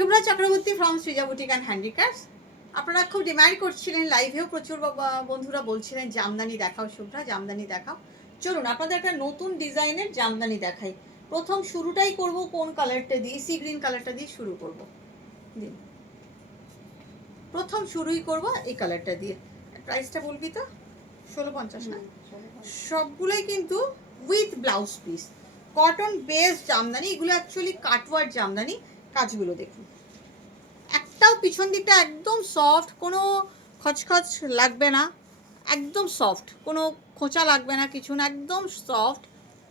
Shubhra Chakraborty from Srija boutique and handicrafts. আপনারা খুব demand করছিলেন, লাইভেও প্রচুর বন্ধুরা বলছিলেন জামদানি দেখাও শুভ্রা, জামদানি দেখাও। চলুন আপনাদের একটা নতুন ডিজাইনের জামদানি দেখাই। প্রথম শুরুটাই করব কোন কালারটা দিয়ে, সি গ্রিন কালারটা দিয়ে শুরু করব। দিন, প্রথম শুরুই করব এই কালারটা দিয়ে। প্রাইসটা বলবি তো? 1650 না? সবগুলোই কিন্তু with blouse piece, cotton based Jamdani. এগুলো অ্যাকচুয়ালি কাটওয়ার্ক জামদানি। কাজগুলো দেখুন, একটাও পিছন দিকটা একদম সফট, কোনো খচখচ লাগবে না, একদম সফট, কোনো খোঁচা লাগবে না, কিছু না, একদম সফট।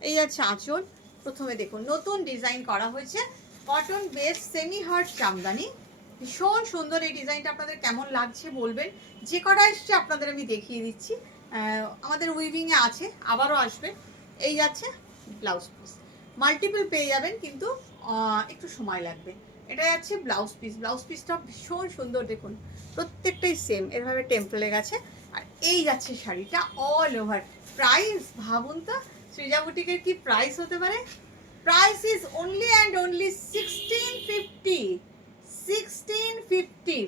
এই আছে আঁচল। প্রথমে দেখুন নতুন ডিজাইন করা হয়েছে, cotton base semi heart Jamdani. ভীষণ সুন্দর এই ডিজাইনটা। আপনাদের কেমন লাগছে বলবেন। যে কটা এসছে আপনাদের আমি দেখিয়ে দিচ্ছি। আমাদের উইভিংয়ে আছে, আবারও আসবে। এই যাচ্ছে ব্লাউজ পিস, মাল্টিপল পেয়ে যাবেন, কিন্তু একটু সময় লাগবে। এটা যাচ্ছে ব্লাউজ পিস। ব্লাউজ পিসটা ভীষণ সুন্দর, দেখুন প্রত্যেকটাই সেম এভাবে টেম্পলে গেছে। আর এই যাচ্ছে শাড়িটা অল ওভার। প্রাইস ভাবুন তো, সৃজা বুটিকের কি প্রাইস হতে পারে? Price is only and only 1650। 1650।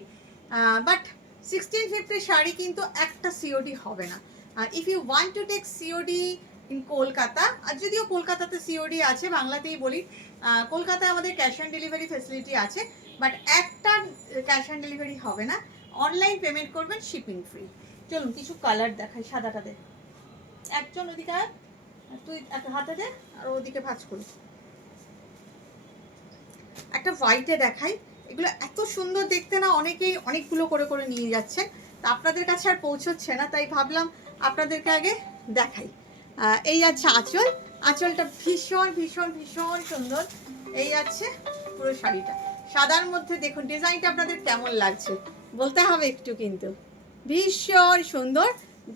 But 1650 sari কিন্তু একটা সিওডি হবে না। If you want to take COD in Kolkata, আর যদিও কলকাতাতে সিওডি আছে, বাংলাতেই বলি, কলকাতায় আমাদের ক্যাশ অন ডেলিভারি ফেসিলিটি আছে, বাট একটা ক্যাশ অন ডেলিভারি হবে না। অনলাইন পেমেন্ট করবেন, শিপিং ফ্রি। চলুন কিছু কালার দেখাই। সাদাটা দে, একজন ওদিকে আর তুই একটা হাতে দে, আর ওদিকে ভাঁজ করি। একটা হোয়াইটে দেখাই। এগুলো এত সুন্দর দেখতে না, অনেকেই অনেকগুলো করে করে নিয়ে যাচ্ছেন, তা আপনাদের কাছে আর পৌঁছচ্ছে না, তাই ভাবলাম আপনাদেরকে আগে দেখাই। এই আছে আঁচল। আঁচলটা ভীষণ ভীষণ ভীষণ সুন্দর। এই আছে পুরো শাড়িটা সাদার মধ্যে। দেখুন ডিজাইনটা আপনাদের কেমন লাগছে বলতে হবে একটু, কিন্তু ভীষণ সুন্দর।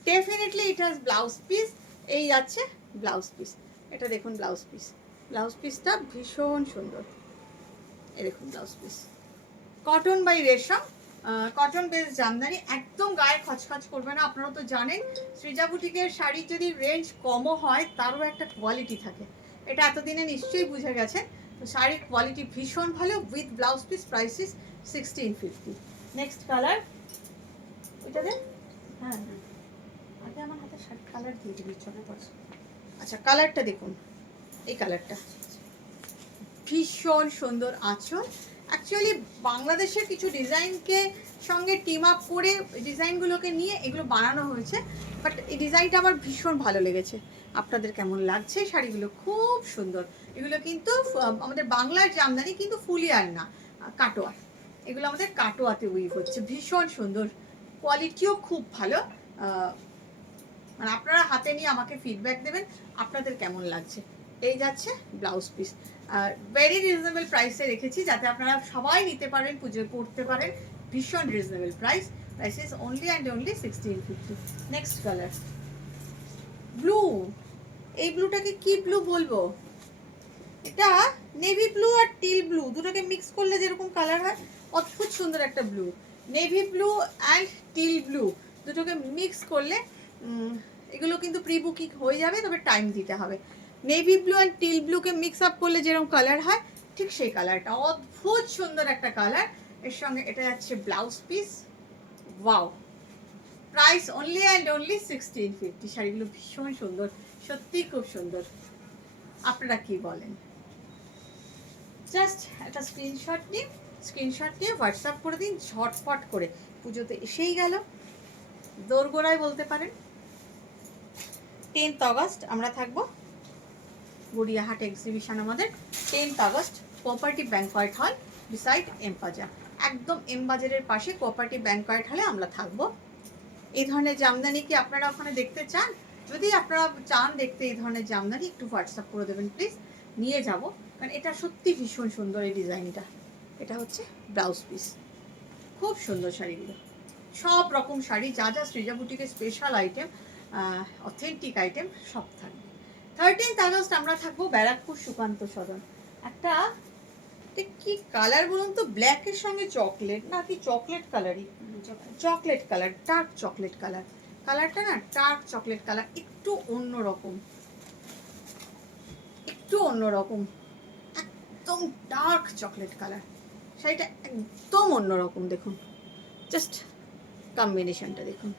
Definitely it has blouse piece. এই যাচ্ছে ব্লাউজ পিস। এটা দেখুন ব্লাউজ পিস। ব্লাউজ পিসটা ভীষণ সুন্দর। এই দেখুন ব্লাউজ পিস, কটন বাই রেশম, কটন বেস জামদানি, একদম গায়ে খচখচ করবে না। আপনারা তো জানেন সৃজা বুটিকের শাড়ির যদি রেঞ্জ কমও হয় তারও একটা কোয়ালিটি থাকে, এটা এতদিনে নিশ্চয়ই বুঝে গেছেন। তো শাড়ির কোয়ালিটি ভীষণ ভালো, with blouse piece. Price is 1650। Next colour, ওইটা দেন। হ্যাঁ, আগে আমার হাতে শাড়ি কালার দিয়ে দিবি, চলে পড়ে। আচ্ছা কালারটা দেখুন, এই কালারটা ভীষণ সুন্দর আঁচল। অ্যাকচুয়ালি বাংলাদেশের কিছু ডিজাইনকে সঙ্গে টিম আপ করে ডিজাইনগুলোকে নিয়ে এগুলো বানানো হয়েছে, বাট এই ডিজাইনটা আমার ভীষণ ভালো লেগেছে। আপনাদের কেমন লাগছে? শাড়িগুলো খুব সুন্দর। এগুলো কিন্তু আমাদের বাংলার জামদানি, কিন্তু ফুলিয়ার না, কাটোয়া। এগুলো আমাদের কাটোয়াতে উইভ হচ্ছে। ভীষণ সুন্দর, কোয়ালিটিও খুব ভালো। মানে আপনারা হাতে নিয়ে আমাকে ফিডব্যাক দেবেন আপনাদের কেমন লাগছে। এই যাচ্ছে ব্লাউজ পিস। ভেরি রিজনেবল প্রাইসে রেখেছি, যাতে আপনারা সবাই নিতে পারেন, পুজো করতে পারেন। ভীষণ reasonable price. Price is only and only 1650। Next colour blue. এই ব্লুটাকে কি ব্লু বলবো? এটা নেভি ব্লু আর টিল ব্লু দুটোকে মিক্স করলে যেরকম কালার হয়, অদ্ভুত সুন্দর একটা blue. Navy blue and teal blue দুটোকে মিক্স করলে এগুলো কিন্তু প্রি বুকিং হয়ে যাবে, তবে টাইম দিতে হবে। নেভি ব্লু অ্যান্ড টিল ব্লুকে মিক্স আপ করলে যেরকম কালার হয়, ঠিক সেই কালারটা। অদ্ভুত সুন্দর একটা কালার। এর সঙ্গে এটা যাচ্ছে blouse piece. Wow, price only and only 1650। শাড়িগুলো ভীষণ সুন্দর, সত্যিই খুব সুন্দর। আপনারা কি বলেন? জাস্ট একটা স্ক্রিনশট নিয়ে হোয়াটসঅ্যাপ করে দিন ঝটফট করে। পুজোতে এসেই গেল, দোরগোড়ায় বলতে পারেন। 10th অগস্ট আমরা থাকবো গড়িয়াহাট এক্সিবিশন, আমাদের 10th August cooperative banquet hall beside M Bazaar. একদম এমবাজারের পাশে কোঅপারেটিভ ব্যাংকোয়েট হলে আমরা থাকবো। এই ধরনের জামদানি কি আপনারা ওখানে দেখতে চান? যদি আপনারা চান দেখতে এই ধরনের জামদানি, একটু হোয়াটসঅ্যাপ করে দেবেন প্লিজ, নিয়ে যাব। কারণ এটা সত্যি ভীষণ সুন্দর এই ডিজাইনটা। এটা হচ্ছে ব্লাউজ পিস। খুব সুন্দর শাড়িগুলো, সব রকম শাড়ি, যা যা সৃজা বুটিকের স্পেশাল আইটেম, অথেন্টিক আইটেম সব থাকবে। 13th অগস্ট আমরা থাকবো ব্যারাকপুর সুকান্ত সদন। একটা কি কালার বলুন তো, ব্ল্যাকের সঙ্গে চকলেট, না কি চকলেট কালারই, chocolate colour, dark chocolate colour. কালারটা না ডার্ক চকলেট কালার, একটু অন্যরকম, একটু অন্যরকম, একদম ডার্ক চকলেট কালার। শাড়িটা একদম অন্যরকম, দেখুন জাস্ট কম্বিনেশনটা দেখুন।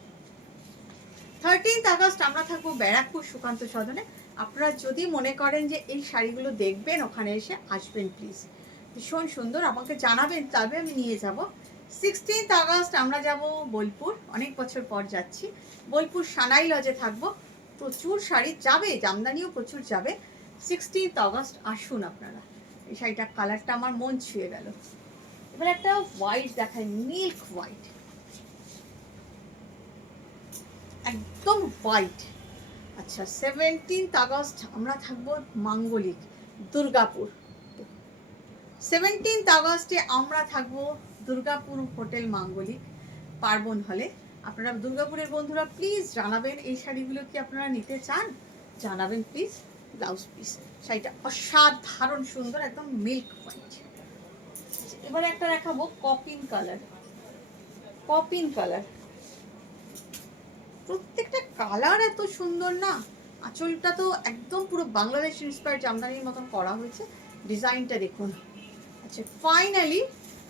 13 আগস্ট আমরা থাকবো ব্যারাকপুর সুকান্ত সদনে। আপনারা যদি মনে করেন যে এই শাড়িগুলো দেখবেন, ওখানে এসে আসবেন প্লিজ, ভীষণ সুন্দর, আমাকে জানাবেন, তবে আমি নিয়ে যাব। 16 আগস্ট আমরা যাব বোলপুর, অনেক বছর পর যাচ্ছি। বোলপুর সানাই লজে থাকবো, প্রচুর শাড়ি যাবে, জামদানিও প্রচুর যাবে। 16 আগস্ট আসুন আপনারা। এই শাড়িটার কালারটা আমার মন ছুঁয়ে গেল। এবার একটা হোয়াইট দেখায়, মিল্ক হোয়াইট, একদম হোয়াইট। আচ্ছা, 17 আগস্ট আমরা থাকবো মাঙ্গলিক, দুর্গাপুর। 17 আগস্টে আমরা থাকবো দুর্গাপুর হোটেল মাঙ্গলিক পার্বণ হলে। আপনারা দুর্গাপুরের বন্ধুরা প্লিজ জানাবেন এই শাড়িগুলো কি আপনারা নিতে চান, জানাবেন প্লিজ। ব্লাউজ পিস, শাড়িটা অসাধারণ সুন্দর, একদম মিল্ক হোয়াইট। এবারে একটা দেখাবো কপিন কালার, কপিন কালার, প্রত্যেকটা কালার এত সুন্দর না। আঁচলটা তো একদম পুরো বাংলাদেশ ইন্সপায়ার্ড জামদানির মতন করা হয়েছে, ডিজাইনটা দেখুন। আচ্ছা, finally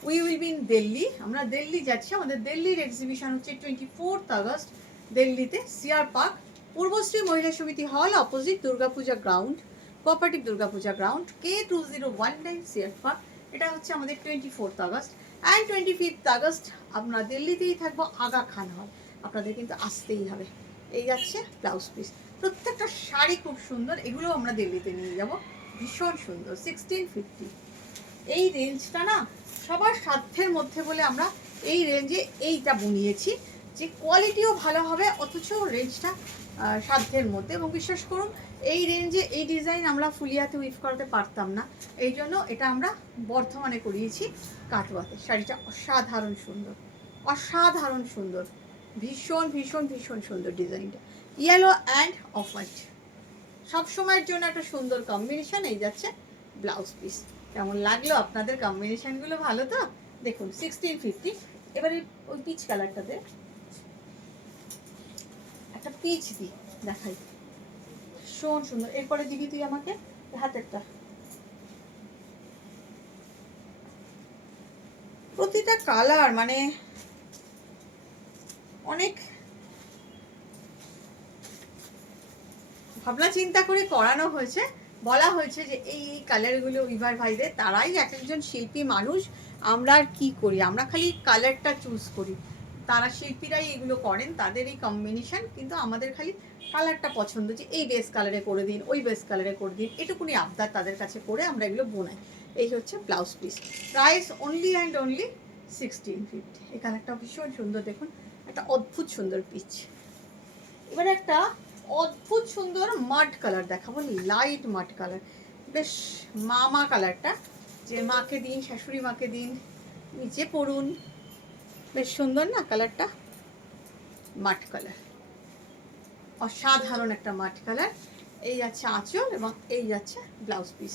we will be in Delhi, আমরা দিল্লি যাচ্ছি। আমাদের দিল্লির এক্সিবিশন হচ্ছে 24 আগস্ট দিল্লিতে, সিআর পার্ক, পূর্বশ্রী মহিলা সমিতি হল, opposite Durga Puja ground, cooperative Durga Puja ground, K2019 CR park. এটা হচ্ছে আমাদের 24 আগস্ট। অ্যান্ড 25 আগস্ট আমরা দিল্লিতেই থাকবো, আগা খান হল, আপনাদের কিন্তু আসতেই হবে। এই যাচ্ছে ব্লাউজ পিস, প্রত্যেকটা শাড়ি খুব সুন্দর, এগুলো আমরা দিল্লিতে নিয়ে যাব, ভীষণ সুন্দর। 1650, এই রেঞ্জটা না সবার সাধ্যের মধ্যে বলে আমরা এই রেঞ্জে এইটা বুনিয়েছি, যে কোয়ালিটিও ভালো হবে অথচ রেঞ্জটা সাধ্যের মধ্যে। এবং বিশ্বাস করুন এই রেঞ্জে এই ডিজাইন আমরা ফুলিয়াতে উইভ করাতে পারতাম না, এই জন্য এটা আমরা বর্ধমানে করিয়েছি কাটোয়াতে। শাড়িটা অসাধারণ সুন্দর, অসাধারণ সুন্দর, ভীষণ ভীষণ ভীষণ সুন্দর ডিজাইনটা, ইয়েলো অ্যান্ড অফ হোয়াইট, সবসময়ের জন্য একটা সুন্দর কম্বিনেশন। এই যাচ্ছে ব্লাউজ পিস। কেমন লাগলো আপনাদের কম্বিনেশনগুলো? ভালো তো? দেখুন 1650। এবারে ওই পিচ কালারটাতে একটা পিচ দিই, দেখাই, ভীষণ সুন্দর। এরপরে দিবি তুই আমাকে হাতেরটা, প্রতিটা কালার মানে অনেক ভাবনা চিন্তা করে করানো হয়েছে। বলা হয়েছে যে এই কালারগুলো উইভার ভাইদের, তারাই এক একজন শিল্পী মানুষ, আমরা আর কি করি, আমরা খালি কালারটা চুজ করি, তারা শিল্পীরাই এগুলো করেন, তাদের এই কম্বিনেশন, কিন্তু আমাদের খালি কালারটা পছন্দ, যে এই বেস কালারে করে দিন, ওই বেস কালারে করে দিন, এটুকুনি আবদার তাদের কাছে করে আমরা এগুলো বোনাই। এই হচ্ছে blouse piece, price only and only 1650। এই কালারটা ভীষণ সুন্দর, দেখুন একটা অদ্ভুত সুন্দর পিচ। এবার একটা অদ্ভুত সুন্দর মাড কালার দেখাবো, লাইট মাড কালার, বেশ মামা কালারটা, যে মাকে দিন, শাশুড়ি মাকে দিন, নিচে পড়ুন, বেশ সুন্দর না কালারটা? মাড কালার, অসাধারণ একটা মাড কালার। এই যাচ্ছে আঁচল এবং এই যাচ্ছে ব্লাউজ পিস,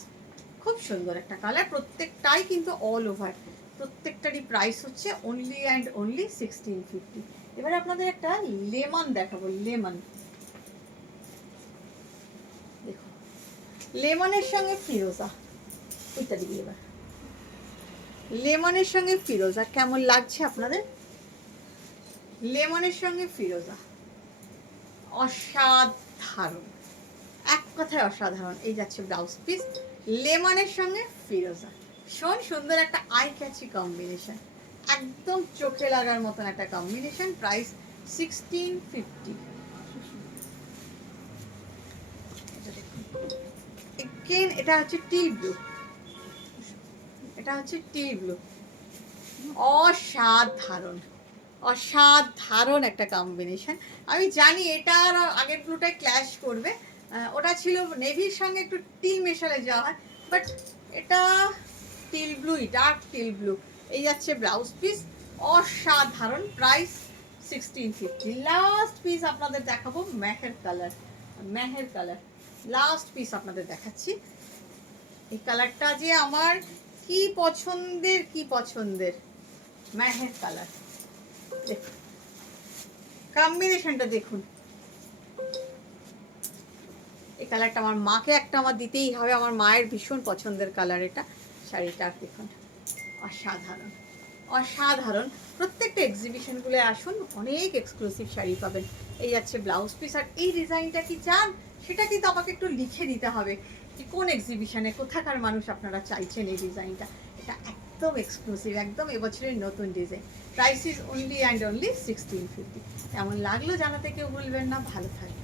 খুব সুন্দর একটা কালার, প্রত্যেকটাই কিন্তু অল ওভার, প্রত্যেকটারই প্রাইস হচ্ছে অনলি অ্যান্ড অনলি 1650। এবার আপনাদের একটা লেমন দেখাবো, লেমন, দেখো লেমনের সঙ্গে ফিরোজা, ওইটা দিবি এবার, লেমনের সঙ্গে ফিরোজা কেমন লাগছে আপনাদের? লেমনের সঙ্গে ফিরোজা অসাধারণ, এক কথায় অসাধারণ। এই যাচ্ছে ব্লাউজ পিস, লেমনের সঙ্গে ফিরোজা, ভীষণ সুন্দর একটা আই ক্যাচি কম্বিনেশন, একদম চোখে লাগার মতন একটা কম্বিনেশন। প্রাইস 1650। এগেইন এটা হচ্ছে টিল ব্লু, এটা হচ্ছে টিল ব্লু, অসাধারণ অসাধারণ একটা কম্বিনেশন। আমি জানি এটা আর আগের ব্লুটাই ক্ল্যাশ করবে, ওটা ছিল নেভির সঙ্গে একটু টিল মেশালে যাওয়া হয়, বাট এটা টিল ব্লুই, ডার্ক টিল ব্লু। এই যাচ্ছে ব্লাউজ পিস, অসাধারণ, প্রাইস 1650। লাস্ট পিস আপনাদের দেখাবো Meher colour, Meher colour, last piece আপনাদের দেখাচ্ছি। এই কালারটা যে আমার কি পছন্দের, কি পছন্দের, মেহের কালার, দেখুন কম্বিনেশনটা দেখুন। এই কালারটা আমার মাকে একটা আমার দিতেই হবে, আমার মায়ের ভীষণ পছন্দের কালার এটা। শাড়িটা দেখুন অসাধারণ অসাধারণ। প্রত্যেকটা এক্সিবিশনগুলো আসুন, অনেক এক্সক্লুসিভ শাড়ি পাবেন। এই আছে ব্লাউজ পিস। আর এই ডিজাইনটা কি চান সেটা কিন্তু আমাকে একটু লিখে দিতে হবে যে কোন এক্সিবিশনে কোথাকার মানুষ আপনারা চাইছেন এই ডিজাইনটা। এটা একদম এক্সক্লুসিভ, একদম এবছরের নতুন design. Price is only and only 1650। কেমন লাগলো জানাতে কেউ ভুলবেন না। ভালো থাকবেন।